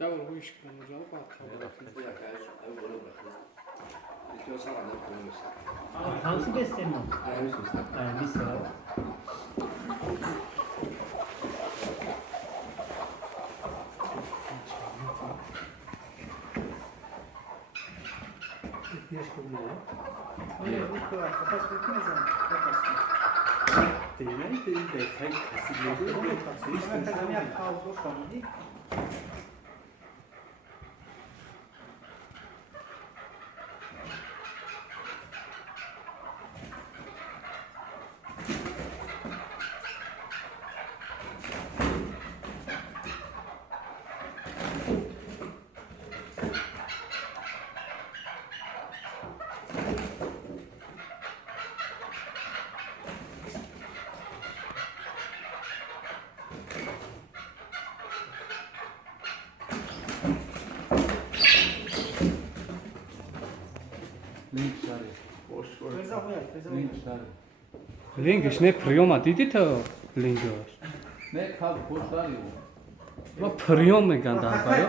Ya bu iş konuşacak bak. Hangi besleniyor? Yani bir sıra. Link ne priyoma didi to link. Ne kal boş var ya. Ma priyom megan da bayo.